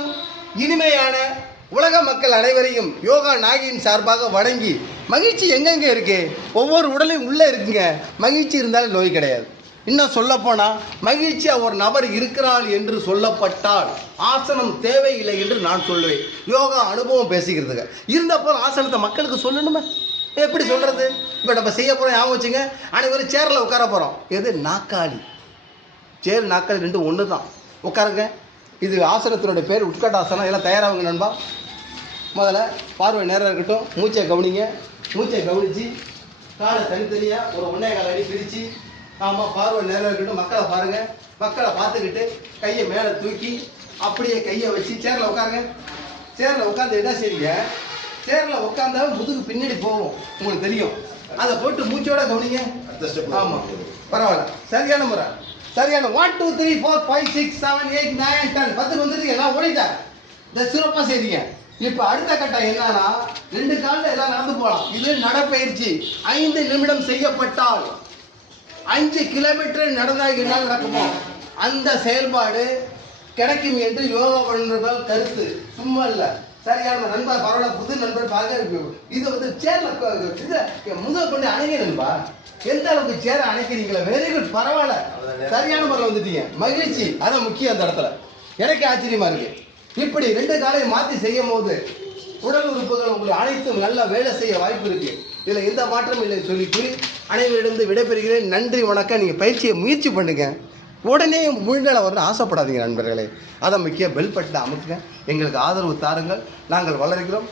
அனைவருக்கும் இனிமையான உலக மக்கள் அனைவரையும் யோகா நாகியின் சார்பாக வணங்கி, மகிழ்ச்சி எங்கெங்கே இருக்கு? ஒவ்வொரு உடலையும் உள்ளே இருக்குங்க. மகிழ்ச்சி இருந்தாலும் நோய் கிடையாது. இன்னும் சொல்லப்போனால் மகிழ்ச்சியாக ஒரு நபர் இருக்கிறாள் என்று சொல்லப்பட்டால் ஆசனம் தேவையில்லை என்று நான் சொல்லுவேன். யோகா அனுபவம் பேசிக்கிறதுக்கு இருந்தப்போ ஆசனத்தை மக்களுக்கு சொல்லணுமே, எப்படி சொல்கிறது? இப்போ நம்ம செய்ய போகிறோம், ஞாபகம் வச்சுங்க. அனைவரும் சேரில் உட்கார போகிறோம். எது? நாக்காளி. சேர் நாக்காளி ரெண்டும் ஒன்று தான். உட்காருங்க. இது ஆசனத்தினுடைய பேர் உட்கட்டாசனம். எல்லாம் தயாராகுங்க நண்பா. முதல்ல பார்வை நேரம் இருக்கட்டும். மூச்சை கவனிங்க. மூச்சை கவனித்து காலை தனித்தனியாக ஒரு 1.25 அடி பிரித்து, ஆமாம், பார்வை நேரம் இருக்கட்டும். மக்களை பாருங்கள். மக்களை பார்த்துக்கிட்டு கையை மேலே தூக்கி அப்படியே கையை வச்சு சேரில் உட்காருங்க. சேரில் உட்காந்து என்ன செய்யுங்க? சேரில் உட்காந்தா முதுகு பின்னாடி போகும், உங்களுக்கு தெரியும். அதை போட்டு மூச்சோட கவனிங்க. ஆமாம், பரவாயில்ல. சரியான முறை, சரியான. 1 2 3 4 5 6 7 8 9 10 10 வந்துருக்கீங்க. எல்லாம் ஓடிட்டாங்க. இந்த சிறப்பாக செய்றீங்க. இப்போ அடுத்த கட்டம் என்னன்னா, 2 காலில் எல்லாம் நடந்து போகலாம். இது நடைப்பயிற்சி. 5 நிமிடம் செய்யப்பட்டால் 5 கிலோமீட்டர் நடந்தால் என்ன நடக்குமோ அந்த செயல்பாடு கிடைக்கும் என்று யோகா வல்லுநர்கள் கருத்து. சும்மா இல்லை, சரியான நண்பர். பரவாயில்ல, புது நண்பர் பார்க்க. இது வந்து சேர்ல முதல் கொண்டு அணைங்க நண்பா. எந்த அளவுக்கு சேர அணைக்கிறீங்களா? வெரி குட், பரவாயில்ல. சரியான முறையில் வந்துட்டீங்க. மகிழ்ச்சி, அதான் முக்கியம். அந்த இடத்துல எனக்கு ஆச்சரியமா இருக்கு. இப்படி 2 காலையும் மாற்றி செய்யும் போது உடல் உறுப்புகள் உங்களுக்கு அனைத்தும் நல்லா வேலை செய்ய வாய்ப்பு இருக்கு. இதில் எந்த மாற்றமும் இல்லை சொல்லி கூறி அனைவரிடம் விடைபெறுகிறேன். நன்றி, வணக்கம். நீங்கள் பயிற்சியை முயற்சி பண்ணுங்க. உடனே முழுநிலை வரணும் ஆசைப்படாதீங்க நண்பர்களே. அதை முக்கிய பெல் பட்டனை அமுக்குங்க. எங்களுக்கு ஆதரவு தாருங்கள். நாங்கள் வளர்கிறோம்.